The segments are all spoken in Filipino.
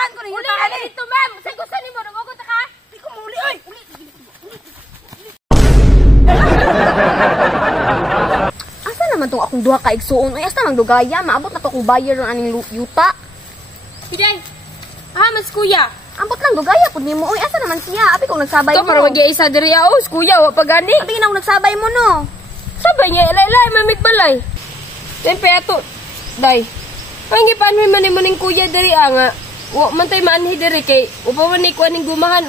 bayaran ko ning yuta ani. Dito ma'am, sa gusto nimo namogot ka? Di ko muli oy. Asa naman tong akong duha ka igsuon? Ay asa nang dugaya, maabot na to akong bayaron aning yuta. Piday. Mas kuya. Ambot lang dugaya pud nimo. Oy asa naman siya? Abi kung nagsabay Ito mo. para mag-iisa diri kuya, wa pa gani. Abi na nagsabay mo no. Sabay niya, ilay-ilay, mamig balay. Tempe ato, day. Ang gipanhoy man mo ning kuya diri nga. Wa man tay maanhi diri kay upa man ni kuan ning gumahan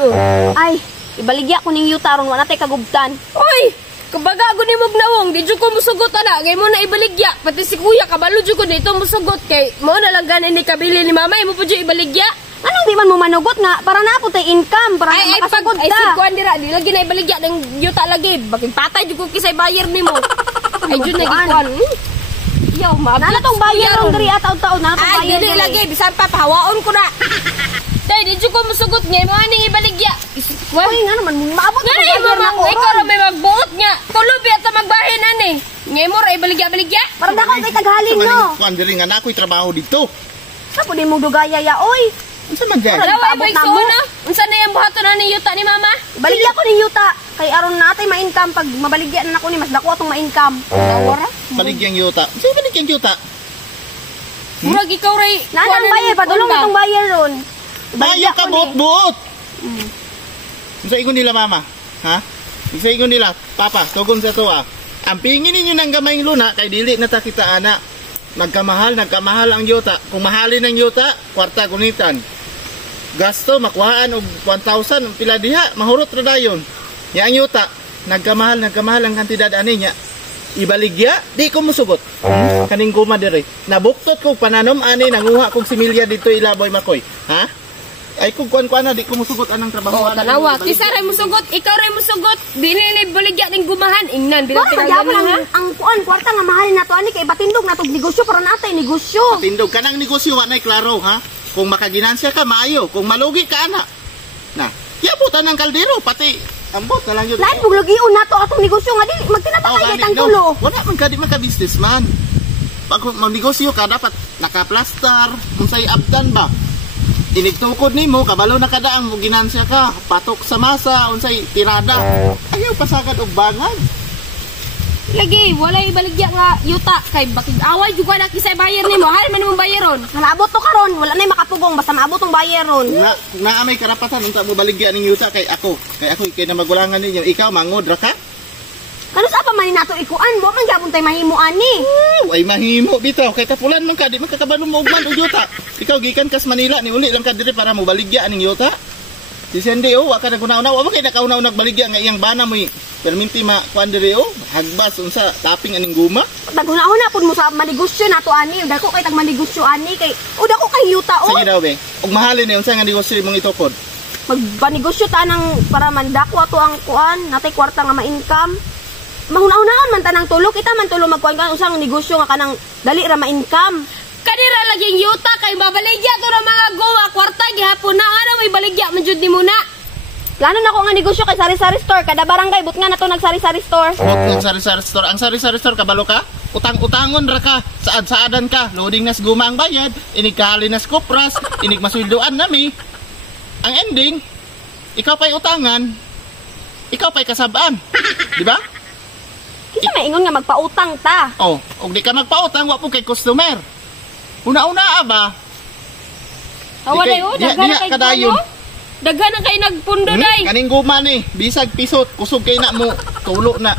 Ay, ibaligya ko ning yuta ron wala tay kagubtan. Oy, kabaga ko ni mog nawong, di jud ko musugot ana, kay mo na ibaligya. Pati si kuya kabalo jud ko dito musugot kay mo na lang ganin ni kabili ni mama, imo po jud ibaligya. Anong di man mo manugot nga para na po tay income para makasugod Ay, ta. si kuan dira, di lagi na ibaligya ng yuta lagi. Baking patay jud ko kisay bayar nimo. Ay jud na gikuan. Yaw, mabot. Nala tong bayaron diri ataw-taw na tong Ay, bayar dili lagi bisan pa pahawaon ko na. Day, di jud ko musugot nga mo aning ibaligya. Ay nga naman maabot Nga na imo bayar na ko. ikaw ra may magbuot nga. Tuloy ata magbahin ani. Nga mo ra ibaligya-baligya. Para dako kay taghalin no. Kuan diri nga nakoy trabaho dito. Sa pud mo dugaya ya oy. Unsa man dyan? Daway Abot ba na mo. igsuon na? Unsa na yung buhaton na ni yuta ni mama? Baligya ko ning yuta kay aron natay ma-income pag mabaligya na nako ni mas dako atong ma-income. Dawara. Baligyang yuta. Sino baligyang yuta? Murag ikaw ray. Nanang bayar padulong mo tong bayar ron. Bayo ka buot-buot. Unsa ingon nila mama? Ha? Unsa ingon nila? Papa, tugon sa to ah. Ang pingin ninyo ng gamayng luna kay dili na ta kita ana. Nagkamahal ang yuta. Kung mahalin ang yuta, kwarta gunitan. Gasto makuhaan og 1,000 pila diha, mahurot ra dayon. Ya ang yuta, nagkamahal ang kantidad ani nya. Ibaligya, di ko musugot. Kaning guma diri. Nabuktot kog pananom ani nanguha kog similya dito ilaboy makoy. Ha? Ay kung kuan na di ko musugot anang trabaho. Tanawa, kisa ray musugot, ikaw ray musugot. Dili ni baligya ning gumahan ingnan bilang Para pinagano magyapon ang kuan kwarta nga mahal na to ani kay batindog na tog negosyo para natay negosyo. Tindog kanang negosyo wa nay klaro ha. Kung makaginansya ka maayo, kung malugi ka ana. Na, yabutan ng kaldero pati ambot na lang yun. Lain pug lugion nato atong negosyo nga dili magtinatapay kay tang tulo. Wala man ka di man ka businessman. Pag magnegosyo ka dapat nakaplastar, unsay abdan ba? Inigtukod nimo kabalo na kadaang mo ginansya ka, patok sa masa, unsay tirada. Ayaw pasagad og bangag. Lagi, wala ibaligya nga yuta kay bakig away jud na kisay bayar nimo. Hal man imong bayaron. Malabot to karon, wala nay makapugong basta maabot tong bayar ron. Na may karapatan unta mo baligya ning yuta kay ako. Kay ako kay na magulangan ninyo. Ikaw mangod ra ka? Kano sa pa man nato ikuan, mo man gyapon tay mahimo ani. Ay mahimo bitaw kay tapulan man ka di man kakabalo mo ugman og yuta. Ikaw gikan kas Manila ni uli lang ka diri para mo baligya aning yuta. Si Sandy wa ka nagunaw-unaw, wa kay nakaunaw nagbaligya nga iyang bana mo perminti ma kuan diri hagbas unsa taping aning guma. Daguna-una pud mo sa manegosyo nato ani, dako kay tag manegosyo ani kay dako kay yuta o. Sige daw be. Ug mahalin ni unsa nga negosyo mong itukod? Magbanegosyo ta nang para mandako ato ang kuan, natay kwarta nga ma-income. Mahuna-hunahon man tanang tulo, kita man tulo magkuan kan usang negosyo nga kanang dali ra ma-income. Kanira laging yuta kay babaligya to ra mga gowa kwarta gihapon na ano may baligya man jud nimo na. Plano na ko nga negosyo kay sari-sari store kada barangay but nga nato nagsari-sari store. Ang sari-sari store, ang sari-sari store kabalo ka? Utang-utangon ra ka, saad-saadan ka, loading nas guma ang bayad, inig kahali nas kopras, inig masweldoan nami. Ang ending, ikaw pa'y utangan, ikaw pa'y kasabaan. Di ba? Kisa may ingon nga magpautang ta. Oh, ug di ka magpautang wa po kay customer. Una-una ba? Awa dayo, daghan kay kadayon. Daghan kay nagpundo day. Kaning guma ni, bisag pisot, kusog kay na mo, tulo na.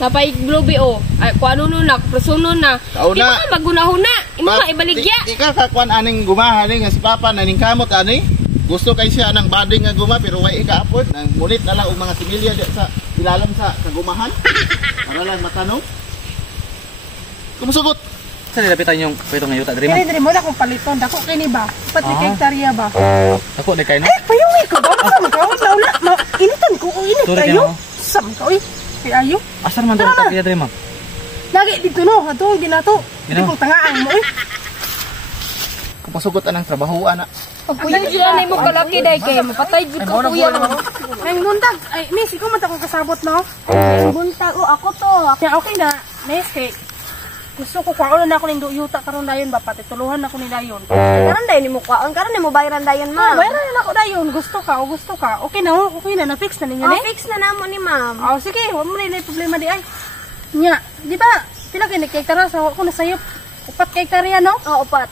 Napay globe ay kuano no na, presuno na. Kauna. Imo magunahuna, imo nga ibaligya. Di ka kakuan aning guma ani nga si Papa naning kamot ani. Gusto kay siya ng bading nga guma pero way ika-afford nang ngunit na lang og mga similya sa ilalim sa kagumahan. Para lang matanong. Kumusugot. Sa nilapitan yung pwetong ngayuta dari man. Diri mo na kung paliton dako kini ba? 4 hektarya ba? Ako di kay no. Payuwi ko ba? Sa na initan ko o init Sorry, kayo. Tino. Sam ka oy. Kay ayo. Asar man daw ta kaya dari man. Lagi dito no, ato ginato. Di Ginato. ko tangaan mo oy. Kumusugot anang trabaho ana. Kuya jud na imo kalaki day kay mapatay jud ko kuya. Ang bundag ay miss ikaw man ta ko kasabot no. Ang buntag o ako to. Ya okay na. Nice kay Gusto ko kwaon na ako ning yuta karon dayon ba pati tuluhan ako ni dayon. Karon day ni mo kuan, karon ni mo bayaran dayon ma'am. Bayaran na ako dayon. Gusto ka. Okay na na-fix na ninyo ni. Fix na namo ni ma'am. Oh, sige, wa mo na problema di ay. Nya, di ba? Pila kay hektara sa ako na sayop. 4 hektarya no? Oh, upat.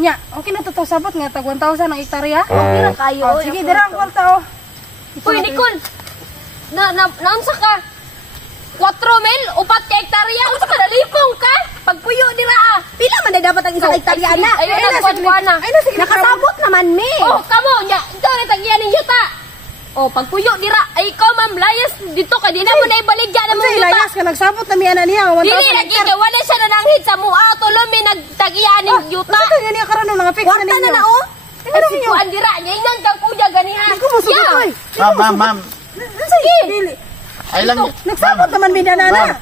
Nya, okay na to sabot nga tag 1,000 ang hektarya. Okay ra kayo. Oh, sige, dira ang kwarta oh. Uy, Nicole! Naunsa ka? 4 mil? 4 ka hektarya? Unsa ka nalipong ka? Pagpuyo dira ah! Pila man day dapat ang isang hektarya na? Ayun ang kuan na. Ay na sige. Nakasabot naman mi. Oh, kamo nya. Ito na tagyan ng yuta. Oh, pagpuyo dira. Ay, ikaw ma'am, layas dito ka. Di na mo na ibaligya na mong Say yuta. layas ka nagsabot na mi ana niya 1,000 Dili lagi ka. Wala siya nananghit sa mua. Tuloy may nagtagyan ng yuta. Ano ka niya karon nga fix na Kwarta ninyo. na na oh. Ay, si kuan dira. Nya inang kang kuya ganiha. Ko mo sugot oy. Ma'am. Sige. Dili. Ay lang. Nagsabot naman mi na.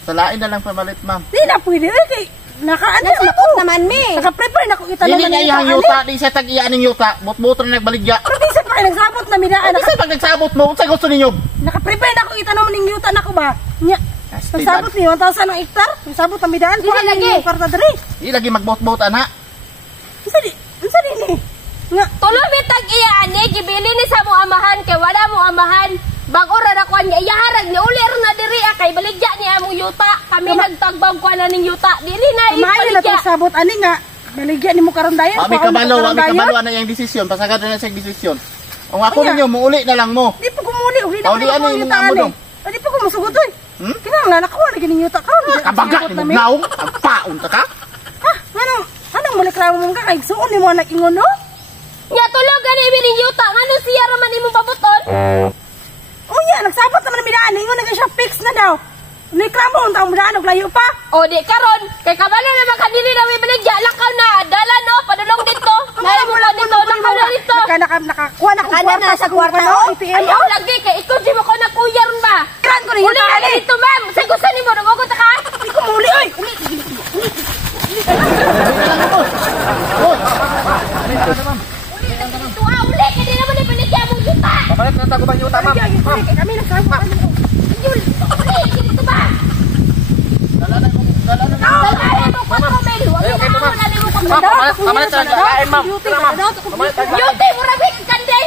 Salain na lang pamalit, ma'am. Di na pwede kay nakaano Nasabot naman mi. Naka-prepare na ko kita Dili naman na iyang yuta, di siya tag-iya ning yuta. Bot-boto na nagbaligya. Pero di sa pa nagsabot na mi na. Di sa pag nagsabot mo, unsa gusto ninyo? Naka-prepare na ko kita naman ning yuta nako ba. Nya. Astiban. Nagsabot ni 1,000 ang hektar. Nagsabot na mi daan. Dili lagi. Kwarta diri. Di lagi magbot-bot ana. Unsa di ni? Nga Tuloy may tag-iya ani. Gibili ni sa mo amahan. Kay wala mo amahan. Bago ra na kuan niya. Iyaharag ni uli na diri. Kay baligya niya among yuta. Kami nagtagbang kuan na ning yuta. Dili na kumain na ibaligya. to sabot ani nga. Baligya ni mo karon dayon. Wami kabalo ana yang desisyon, pasagad na siya desisyon. Ang ako Anya. ninyo muuli na lang mo. Di pa ko muli, uli na Uli, ano yung yuta namo ani. dong? Di pa ko masugot oy. Hmm? Kinahanglan ako na gini yuta karon. Kabaga ni mo naong, ang paon ta ka. Ha, anong maliklamo mo ka kay suon ni mo nag-ingon no? Nya tulog gani ibining yuta. Ngano siya ra man imong pabuton? Unya, nagsabot naman mi daan, ingon na siya fix na daw. Niklamo ang taong daan og layo pa. O di karon. Kay kabalo na makadili na may baligya. Lakaw na. Dala no. Padulong dito. Nari mo lang dito. Lakaw na dito. Nakakuha na akong Kada na sa kwarta, no? oh. ATM. Ayaw lagi. Kay ikaw di mo ko nakuya ron ba? Kran ko na Uli yuta na ani. dito ma'am. Sa gusto ni mo. Nagugot ka? Di ko muli oy. Uli. Ito ah. Uli. Kaya di naman ipaligya mong yuta. Pamalit na tago ba yung yuta, ma'am? Kami nagsabot. Yul. Uli. Dito ba? Dala na mo. Dala mo 4 mil. Huwag Ayaw, mo ma'am. na mo kang Ma'am, pamalit na lain, ma'am. Tara, ma'am. Pamalit na. Yuti mo na kanday.